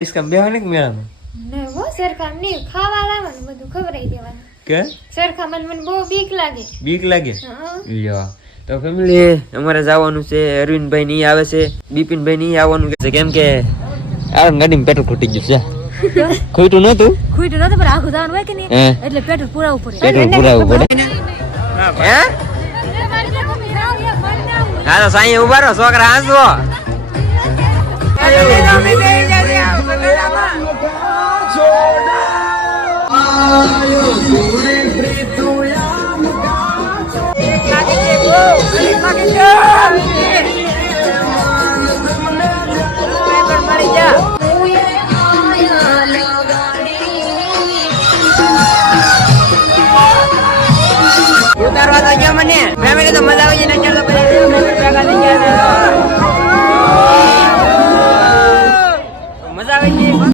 इसका ब्याह नहीं मेरा में ને વો સરખા નહીં ખાવા લાવવાનું બધું ખવડાવી દેવાનું કે સરખા મને બહુ બીક લાગે બીક લાગે હા લ્યો તો ફેમિલી અમારે જવાનું છે અરવિંદભાઈ ની આવે છે બિપિનભાઈ ની આવવાનું છે કેમ કે આ ગાડીમાં પેટ્રોલ ખૂટી ગયું છે ખૂટ્યું નતું ખૂટ્યું નતું પણ આખું દાન હોય કે નહીં એટલે પેટ્રોલ પુરાવું પડે પેટ્રોલ પુરાવું પડે હે હા તો સાંઈ ઉભા રહો છોકરા હાંસવો ઉતારવા તો ગયા મને ફેમિલી તો મજા આવી જાય ચાલો મજા આવી જાય